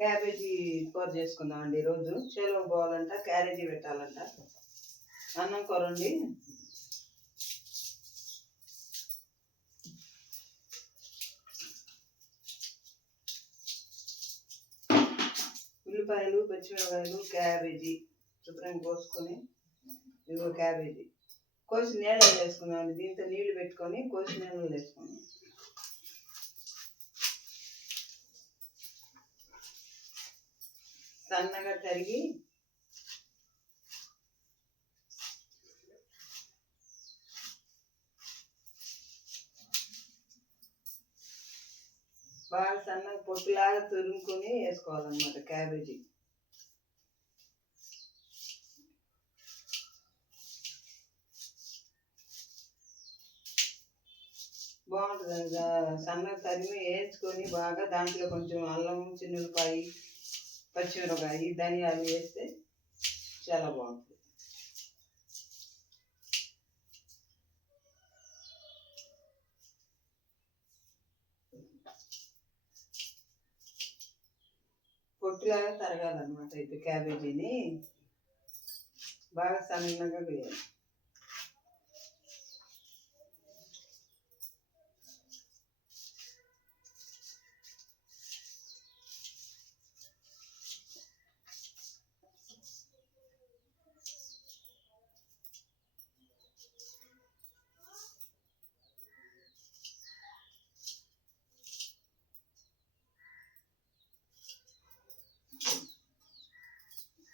Cabbage కూర చేసుకుందాం అండి ఈరోజు. చెరువు పోవాలంట క్యారేజీ పెట్టాలంట. అన్నం కూర వండి ఉల్లిపాయలు పచ్చిమిరపాయలు క్యాబేజీ శుభ్రంగా కోసుకొని ఇదిగో క్యాబేజీ. కోసి నీళ్ళు వేసుకుందాం అండి దీంతో నీళ్ళు పెట్టుకొని కోసి నీళ్ళు వేసుకుందాం. సన్నగా తరిగి బాగా సన్నగా పొట్టులాగా తురుముకొని వేసుకోవాలన్నమాట క్యాబేజీ. బాగుంటుంది సన్నగా తరిమి వేసుకొని బాగా దాంట్లో కొంచెం అల్లం చిన్నులపాయ పచ్చిమిరపకాయ ధనియాలు వేస్తే చాలా బాగుంటుంది. పొట్టులాగా తరగాలన్నమాట ఇది క్యాబేజీని. బాగా సన్నగా వేయాలి.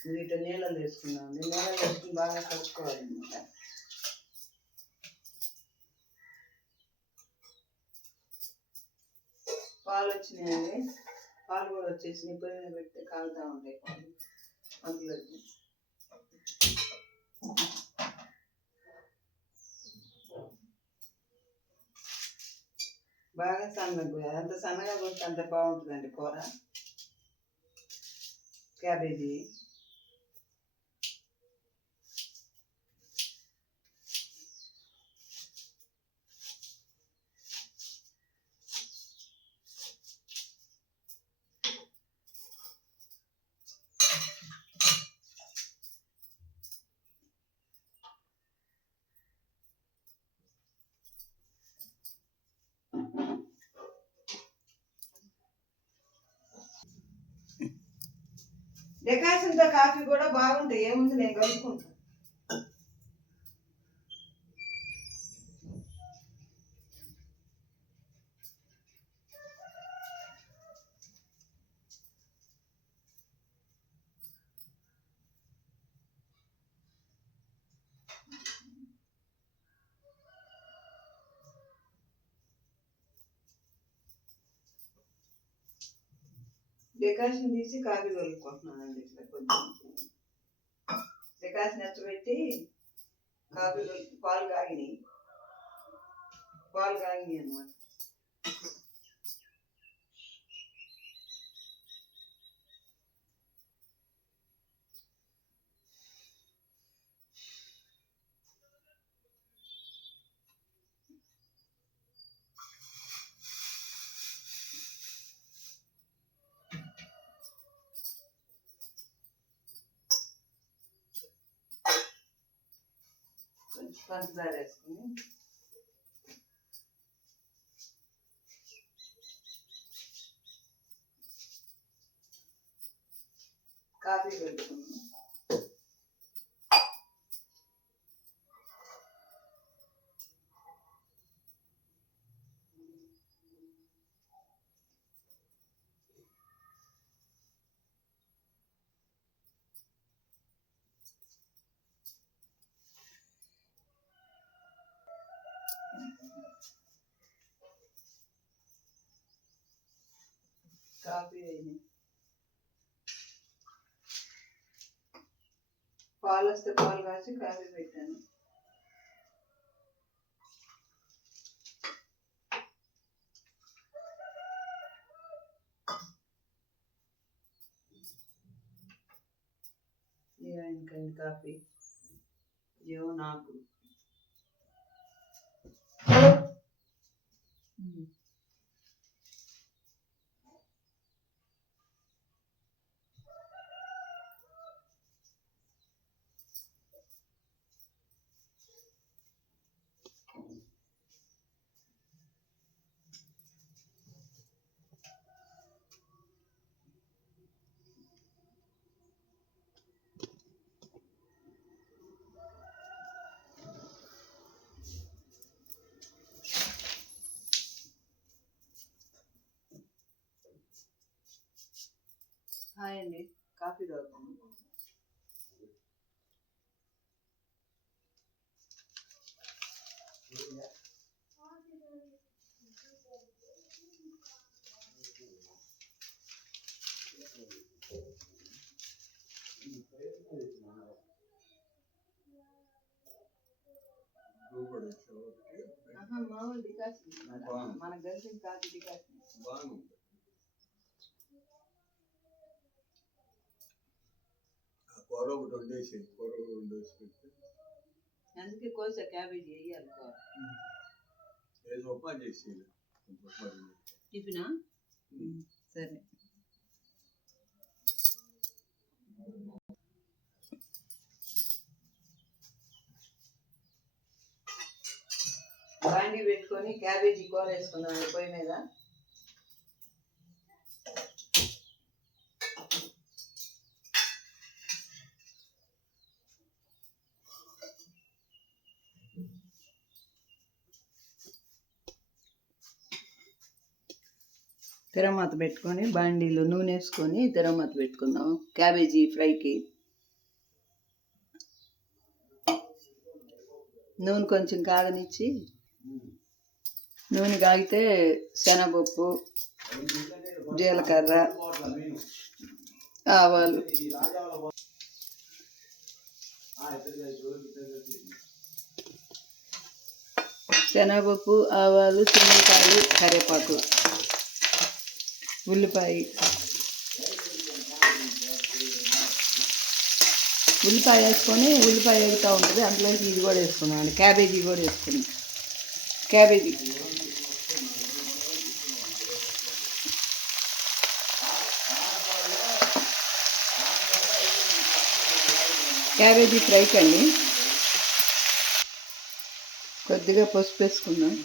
వీటి నీళ్ళలో వేసుకున్నాం నీళ్ళలో వేసుకుని బాగా కలుపుకోవాలి అనమాట పాలు వచ్చినాయండి. పాలు కూడా వచ్చేసి పొయ్యి పెడితే కాలుతూ ఉంటాయి పాలు. అందులో బాగా సన్నగా అంత సన్నగా కొడితే అంత బాగుంటుందండి కూర. క్యాబేజీ. డెకాషన్తో కాఫీ కూడా బాగుంటాయి. ఏముంది నేను కలుపుకుంటా డెకాషన్ తీసి కాఫీ కలుపుకుంటున్నానండి ఇట్లా కొంచెం. డెకాషన్ ఎత్తబెట్టి కాఫీ కలుపు పాలు కాగినాయి. పాలు కాగినాయి అనమాట కొంచెం పంచదార వేసుకుని కాఫీ పెట్టుకున్నాం కాఫీ అయినాయి పాలు వస్తే పాలు కాసి కాఫీ పెట్టాను. ఆయనకండి కాఫీ. ఏవో నాకు హాయ్ అండి కాఫీ తాగుతాను ఆహా, మామూలు డికాషన్ బాగుంది. మనకు తెలిసిన కాఫీ డికాషన్ బాగుంది కూర ఒకటి వండేసి కూర వండేసి పెట్టి అందుకే కోసా క్యాబేజీ వేయాలి కూర. ఏదో ఉప్మా చేసి. టిఫినా? సరే. బాండి పెట్టుకొని క్యాబేజీ కూర వేసుకున్నాను పొయ్యి మీద తెరమాత పెట్టుకొని బాండీలో నూనె వేసుకొని తెరమాత పెట్టుకుందాం. క్యాబేజీ ఫ్రైకి. నూనె కొంచెం కాగనిచ్చి నూనె కాగితే శనగపప్పు జీలకర్ర ఆవాలు. శనగపప్పు ఆవాలు చిన్నకాయలు కరివేపాకు. ఉల్లిపాయ. ఉల్లిపాయ వేసుకొని ఉల్లిపాయ వేగుతూ ఉంటుంది. అందులోకి ఇది కూడా వేసుకున్నాను క్యాబేజీ కూడా వేసుకున్నాను. క్యాబేజీ. క్యాబేజీ ఫ్రైకి అండి కొద్దిగా పసుపు వేసుకున్నాను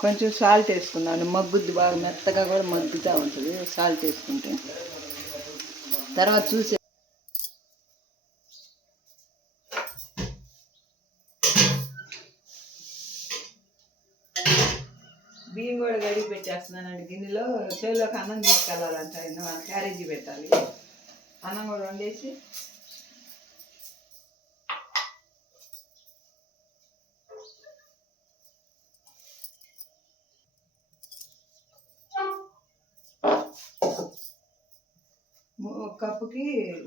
కొంచెం సాల్ట్ వేసుకున్నాను మగ్గుద్ది బాగా మెత్తగా కూడా మగ్గుతూ ఉంటుంది. సాల్ట్ వేసుకుంటే. తర్వాత చూసి బియ్యం కూడా గడిగి పెట్టేస్తున్నానండి గిన్నెలో చేలోకి అన్నం తీసుకెళ్ళాలంట. ఆయన క్యారేజీ పెట్టాలి. అన్నం కూడా వండేసి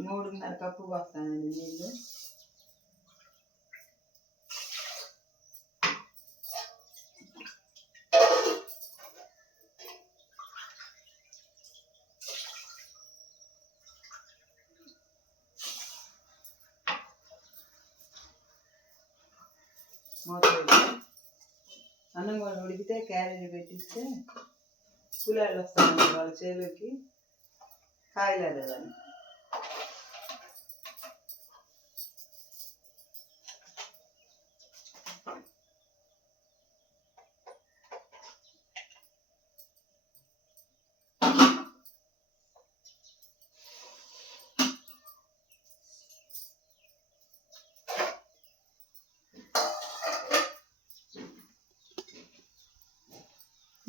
మూడున్నర కప్పు పోస్తానండి నీళ్ళు. అన్నం కూడా ఉడికితే క్యారేజీ పెట్టిస్తే కూలాలు వస్తాయి వాళ్ళ చేలోకి కాయలేదని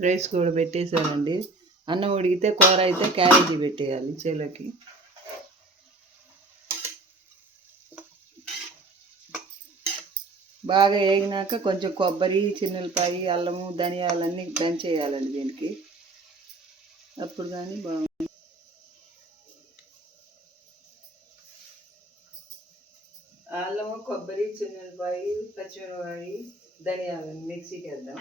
రైస్ కూడా పెట్టేసానండి అన్నం ఉడికితే కూర అయితే క్యారేజీ పెట్టేయాలి చేలోకి. బాగా వేగినాక కొంచెం కొబ్బరి చిన్నులపాయి అల్లము ధనియాలన్నీ దంచేయాలండి దీనికి. అప్పుడు కానీ బాగుంది అల్లము కొబ్బరి చిన్నులపాయి పచ్చిమిరపాయి ధనియాలని మిక్సీకి వేద్దాం.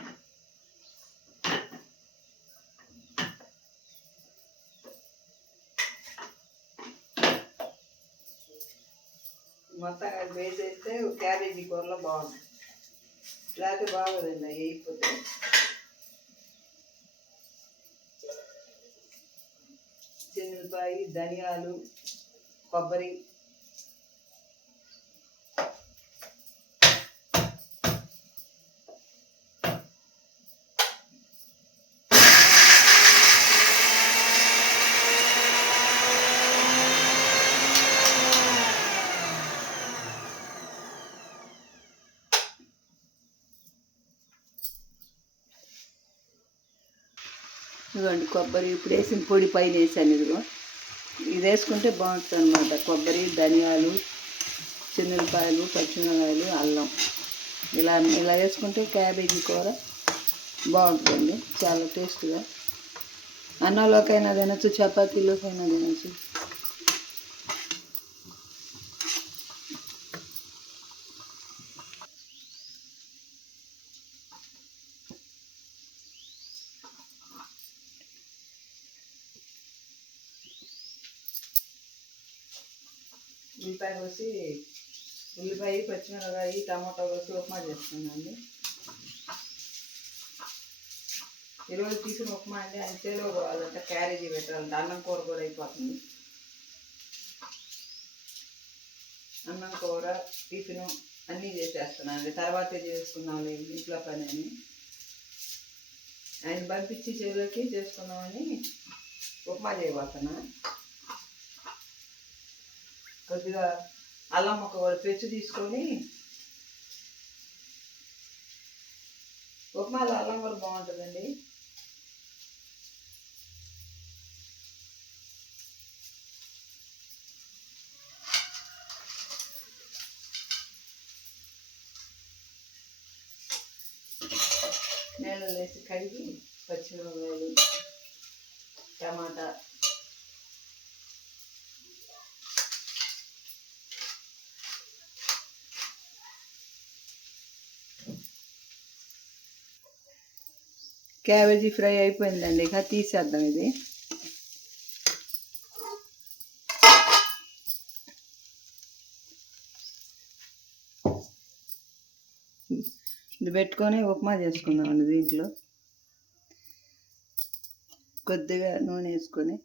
మొత్తం అది వేసేస్తే క్యాబేజీ కూరలో బాగుంది. లేకపోతే బాగోదండి అవి వేయకపోతే శనగపాయి ధనియాలు కొబ్బరి. ఇదిగోండి కొబ్బరి ఇప్పుడు వేసిన పొడి పైన వేసాను ఇదిగో. ఇది వేసుకుంటే బాగుంటుంది అనమాట కొబ్బరి ధనియాలు చిన్నపాయలు పచ్చిమిరకాయలు అల్లం. ఇలా ఇలా వేసుకుంటే క్యాబేజీ కూర బాగుంటుందండి చాలా టేస్ట్గా. అన్నంలోకైనా తినచ్చు చపాతీలోకైనా తినచ్చు. ఉల్లిపాయ కోసి ఉల్లిపాయ పచ్చిమిరపకాయ టమాటా కోసి ఉప్మా చేస్తున్నాండి ఈరోజు తీసిన ఉప్మా అండి. అంతేలో పోవాలంటే క్యారేజీ పెట్టాలంటే అన్నం కూర కూడా అయిపోతుంది. అన్నం కూర టిఫిన్ అన్నీ చేసేస్తున్నానండి. తర్వాతే చేసుకున్నాం ఇంట్లో పని అని. ఆయన పంపించి చేలోకి చేసుకుందామని ఉప్మా చేయబోతున్నా. కొద్దిగా అల్లం ఒక పెచ్చు తీసుకొని ఉప్మాలో అల్లం కూడా బాగుంటుందండి. నేలలో వేసి కడిగి పచ్చిమిరపకాయలు టమాటా క్యాబేజీ ఫ్రై అయిపోయిందండి. ఇక తీసేద్దాం ఇది. ఇది పెట్టుకొని ఉప్మా చేసుకుందామండి దీంట్లో. కొద్దిగా నూనె వేసుకొని.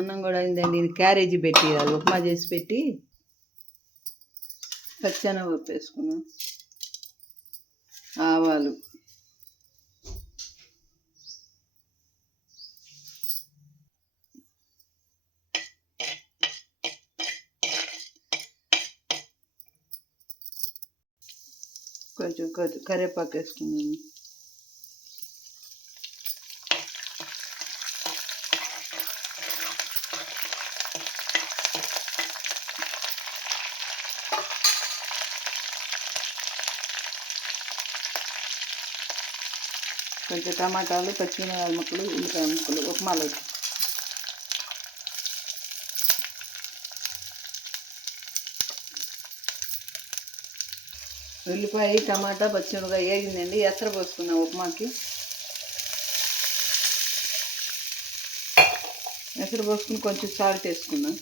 అన్నం కూడా అయిందండి. ఇది క్యారేజీ పెట్టి అది ఉప్మా చేసి పెట్టి. పచ్చెనగపప్పు వేసుకున్నాం ఆవాలు. కొంచెం కొద్ది కరివేపాకు వేసుకున్నాను. కొంచెం టమాటాలు పచ్చిమిరపకాయ ముక్కలు ఉల్లిపాయ ముక్కలు ఉప్మాలో ఉల్లిపాయ టమాటా పచ్చిమిరపకాయ వేగిందండి. ఎసరు పోసుకున్నాం ఉప్మాకి. ఎసరు పోసుకుని కొంచెం సాల్ట్ వేసుకున్నాం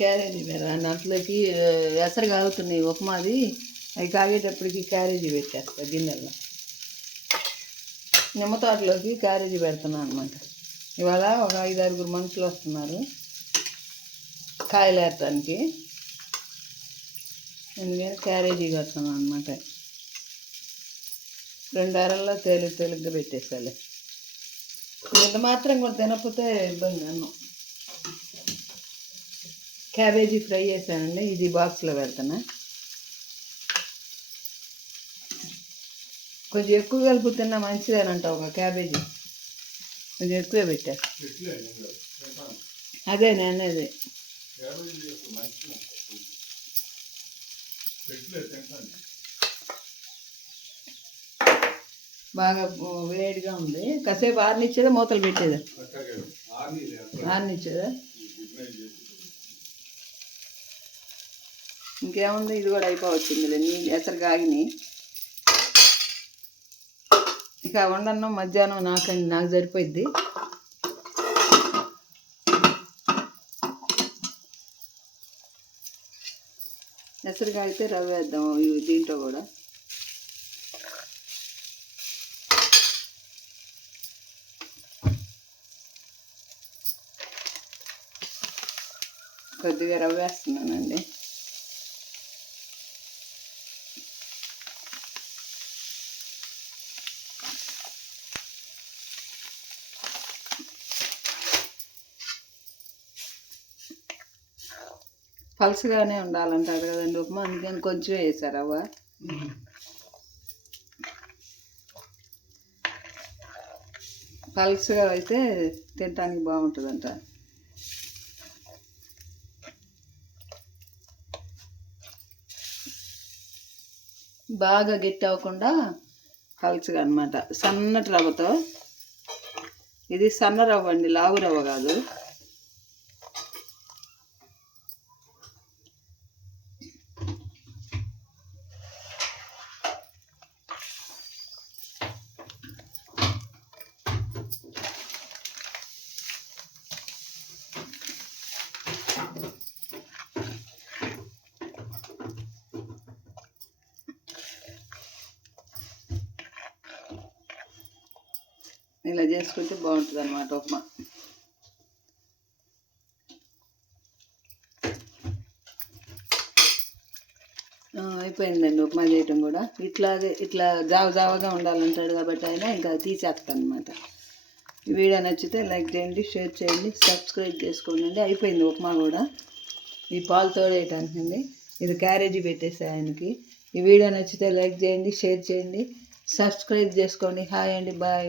క్యారేజీ మీద దాంట్లోకి ఎసరు కాగుతున్నాయి ఉప్మాది. అవి కాగేటప్పటికి క్యారేజీ పెట్టేస్తా గిన్నెల్లో నిమ్మ తోటలోకి క్యారేజీ పెడుతున్నాను అనమాట ఇవాళ ఒక ఐదు ఆరుగురు మనుషులు వస్తున్నారు కాయలు ఏరటానికి అందుకని క్యారేజీ కడుతున్నాను అనమాట రెండు అరల్లో తేలిక తేలిగ్గా పెట్టేసాలి ఇంత మాత్రం కూడా తినకపోతే ఇబ్బంది అన్నం. క్యాబేజీ ఫ్రై చేశానండి ఇది బాక్స్లో పెడతాను. కొంచెం ఎక్కువ కలుపు తిన్నా మంచిదేనంట ఒక క్యాబేజీ. కొంచెం ఎక్కువే పెట్టా. ఎట్లే నేను తింటాను. అదే నేను అదే. బాగా వేడిగా ఉంది. కాసేపు ఆరినిచ్చేదా మూతలు పెట్టేదా. ఆరినిచ్చేదా? ఇంకేముంది? ఇది కూడా అయిపోవచ్చింది నీళ్ళు ఎసరు కాగినాయి. ఇక వండన్నం మధ్యాహ్నం నాకండి నాకు సరిపోద్ది ఎసరు అయితే రవ్వ వేద్దాం ఇవి దీంట్లో కూడా. కొద్దిగా రవ్వ వేస్తున్నానండి. పలుసుగానే ఉండాలంటారు కదండి ఉప్మా అందుకని కొంచెం వేసారు అవ్వ? పలుసగా అయితే తినడానికి బాగుంటుందంట. బాగా గట్టి అవ్వకుండా పలుచగా అనమాట సన్నటి రవ్వతో. ఇది సన్న రవ్వ అండి లావు రవ్వ కాదు. ఇలా చేసుకుంటే బాగుంటుంది అనమాట ఉప్మా అయిపోయిందండి ఉప్మా చేయటం కూడా. ఇట్లాగే ఇట్లా జావ జావగా ఉండాలంటాడు కాబట్టి ఆయన ఇంకా తీసేస్తాను అనమాట ఈ వీడియో నచ్చితే లైక్ చేయండి షేర్ చేయండి సబ్స్క్రైబ్ చేసుకోండి. అయిపోయింది ఉప్మా కూడా. ఈ పాలు తోడేయటానికి అండి ఇది క్యారేజీ పెట్టేసా ఆయనకి. ఈ వీడియో నచ్చితే లైక్ చేయండి షేర్ చేయండి సబ్స్క్రైబ్ చేసుకోండి. హాయ్ అండి బాయ్.